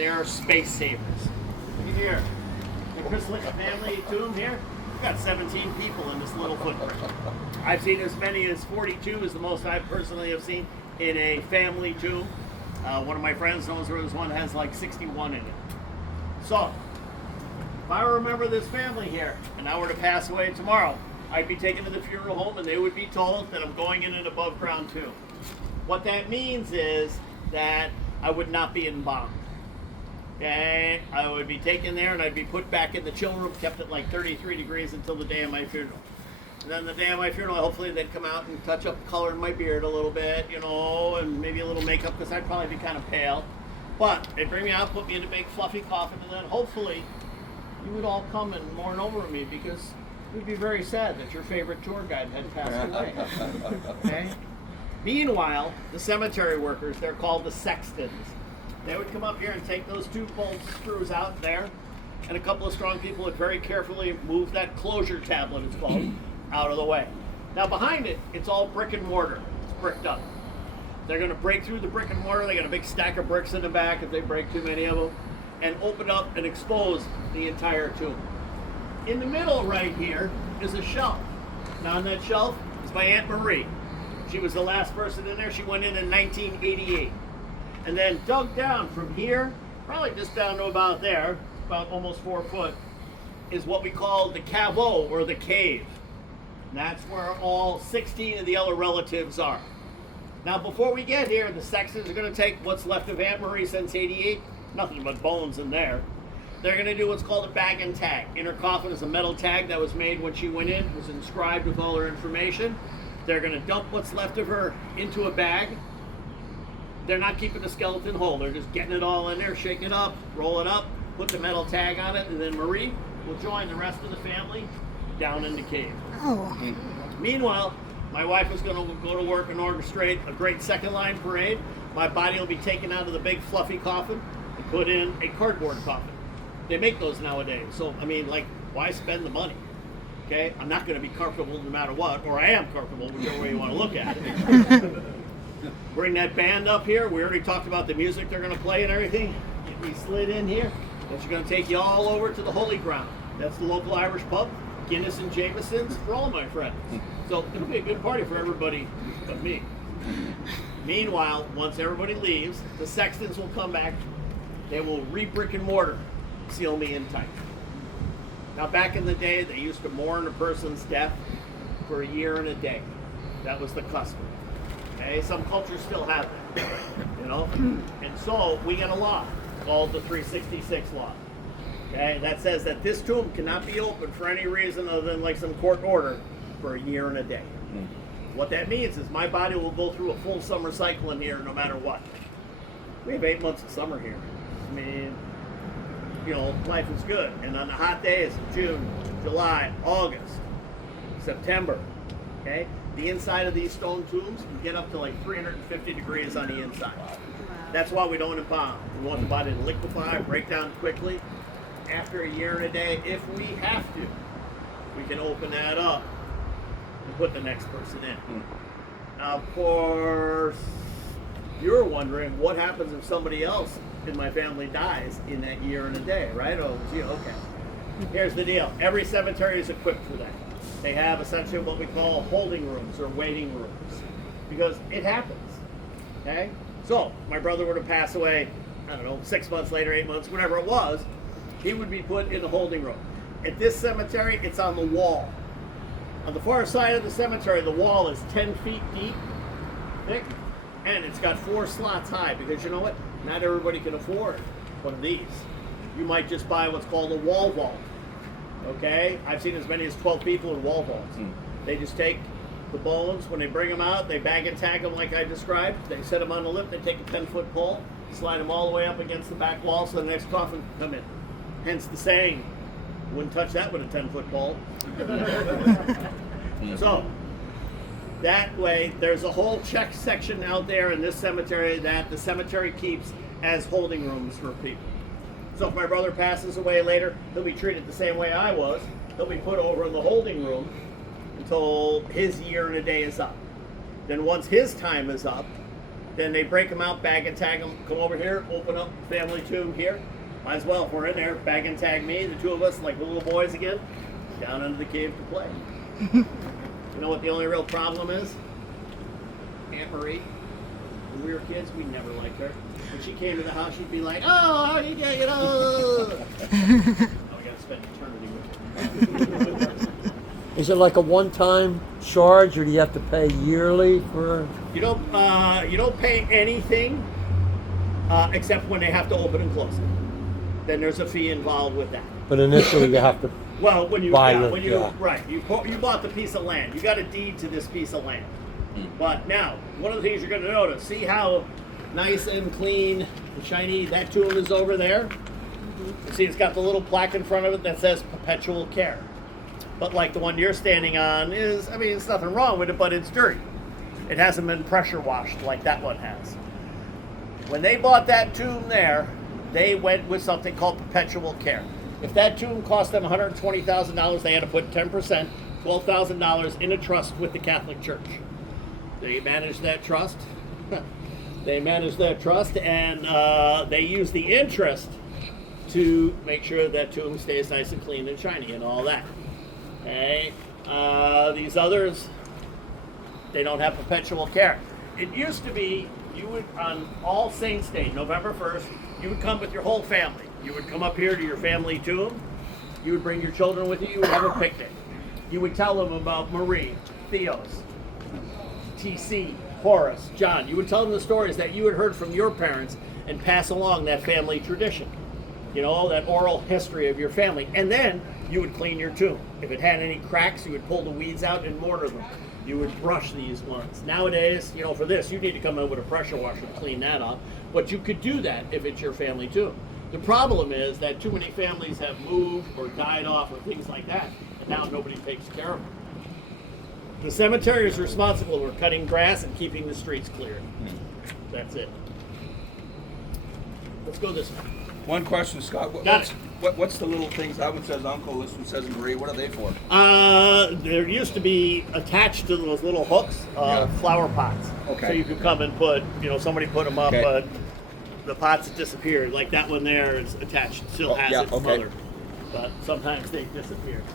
They are space savers. Look at here. The Chrysler family tomb here. We've got 17 people in this little footprint. I've seen as many as 42 is the most I personally have seen in a family tomb. One of my friends knows where this one has like 61 in it. So, if I remember this family here and I were to pass away tomorrow, I'd be taken to the funeral home and they would be told that I'm going in an above ground tomb. What that means is that I would not be embalmed. Okay, I would be taken there and I'd be put back in the chill room, kept at like 33 degrees until the day of my funeral. And then the day of my funeral, hopefully they'd come out and touch up the color in my beard a little bit, you know, and maybe a little makeup because I'd probably be kind of pale. But they'd bring me out, put me in a big fluffy coffin, and then hopefully you would all come and mourn over me because it would be very sad that your favorite tour guide had passed away. Okay? Meanwhile, the cemetery workers, they're called the sextons. They would come up here and take those two bolt screws out there, and a couple of strong people would very carefully move that closure tablet, it's called, out of the way. Now behind it, it's all brick and mortar. It's bricked up. They're going to break through the brick and mortar. They got a big stack of bricks in the back if they break too many of them, and open up and expose the entire tomb. In the middle right here is a shelf. Now on that shelf is my Aunt Marie. She was the last person in there. She went in 1988. And then dug down from here, probably just down to about there, about almost 4 foot, is what we call the caveau, or the cave. And that's where all 16 of the other relatives are. Now before we get here, the sextons are going to take what's left of Aunt Marie since 88, nothing but bones in there. They're going to do what's called a bag and tag. In her coffin is a metal tag that was made when she went in, it was inscribed with all her information. They're going to dump what's left of her into a bag. They're not keeping the skeleton whole. They're just getting it all in there, shake it up, roll it up, put the metal tag on it, and then Marie will join the rest of the family down in the cave. Oh. Meanwhile, my wife is going to go to work and orchestrate a great second line parade. My body will be taken out of the big fluffy coffin and put in a cardboard coffin. They make those nowadays. So, I mean, like, why spend the money? Okay? I'm not going to be comfortable no matter what, or I am comfortable, whichever way you want to look at it. Bring that band up here. We already talked about the music they're going to play and everything. Get me slid in here. That's going to take you all over to the Holy Ground. That's the local Irish pub, Guinness and Jameson's for all my friends. So it'll be a good party for everybody but me. Meanwhile, once everybody leaves, the sextons will come back. They will re-brick and mortar, seal me in tight. Now back in the day, they used to mourn a person's death for a year and a day. That was the custom. Okay, some cultures still have that, you know? And so we get a law called the 366 law. Okay, that says that this tomb cannot be opened for any reason other than like some court order for a year and a day. What that means is my body will go through a full summer cycle in here no matter what. We have 8 months of summer here. I mean, you know, life is good. And on the hot days, June, July, August, September, okay? The inside of these stone tombs can get up to like 350 degrees on the inside. Wow. That's why we don't embalm. We want the body to liquefy, break down quickly. After a year and a day, if we have to, we can open that up and put the next person in. Now, of course, you're wondering what happens if somebody else in my family dies in that year and a day, right? Oh, gee, okay. Here's the deal. Every cemetery is equipped for that. They have essentially what we call holding rooms or waiting rooms because it happens, okay? So my brother were to pass away, I don't know, 6 months later, 8 months, whatever it was, he would be put in the holding room. At this cemetery, it's on the wall. On the far side of the cemetery, the wall is 10 feet deep, thick, and it's got 4 slots high because you know what? Not everybody can afford one of these. You might just buy what's called a wall vault. Okay, I've seen as many as 12 people in wall vaults. They just take the bones, when they bring them out, they bag and tag them like I described. They set them on the lip, they take a 10-foot pole, slide them all the way up against the back wall so the next coffin can come in. Hence the saying, wouldn't touch that with a 10-foot pole. So, that way, there's a whole check section out there in this cemetery that the cemetery keeps as holding rooms for people. So if my brother passes away later, he'll be treated the same way I was. He'll be put over in the holding room until his year and a day is up. Then once his time is up, Then they break them out, bag and tag them, come over here, open up family tomb here. Might as well, if we're in there, bag and tag me, the two of us, like little boys again, down into the cave to play. You know what the only real problem is? Aunt Marie. When we were kids, we never liked her. When she came to the house, she'd be like, "Oh, how you doing? Oh, I gotta spend eternity with her." Is it like a one-time charge, or do you have to pay yearly for? You don't pay anything except when they have to open and close it. Then there's a fee involved with that. But initially, you have to. Well, when you Buy yeah, it, when you yeah. right, you bought the piece of land. You got a deed to this piece of land. But now, one of the things you're going to notice, see how nice and clean and shiny that tomb is over there? You see, it's got the little plaque in front of it that says perpetual care. But like the one you're standing on is, I mean, there's nothing wrong with it, but it's dirty. It hasn't been pressure washed like that one has. When they bought that tomb there, they went with something called perpetual care. If that tomb cost them $120,000, they had to put 10%, $12,000 in a trust with the Catholic Church. They manage that trust. They manage that trust, and they use the interest to make sure that tomb stays nice and clean and shiny and all that. Okay, these others, they don't have perpetual care. It used to be you would, on All Saints Day, November 1st, you would come with your whole family. You would come up here to your family tomb. You would bring your children with you. You would have a picnic. You would tell them about Marie, Theos, TC, Horace, John. You would tell them the stories that you had heard from your parents and pass along that family tradition. You know, that oral history of your family. And then you would clean your tomb. If it had any cracks, you would pull the weeds out and mortar them. You would brush these ones. Nowadays, you know, for this, you need to come in with a pressure washer to clean that up. But you could do that if it's your family tomb. The problem is that too many families have moved or died off or things like that, and now nobody takes care of them. The cemetery is responsible for cutting grass and keeping the streets cleared. That's it. Let's go this way. One question, Scott. Got it. What's the little things? That one says uncle, this one says Marie. What are they for? There used to be attached to those little hooks, flower pots. Okay. So you could come and put, you know, somebody put them up, Okay. but the pots disappeared. Like that one there is attached, still has its mother. But sometimes they disappear.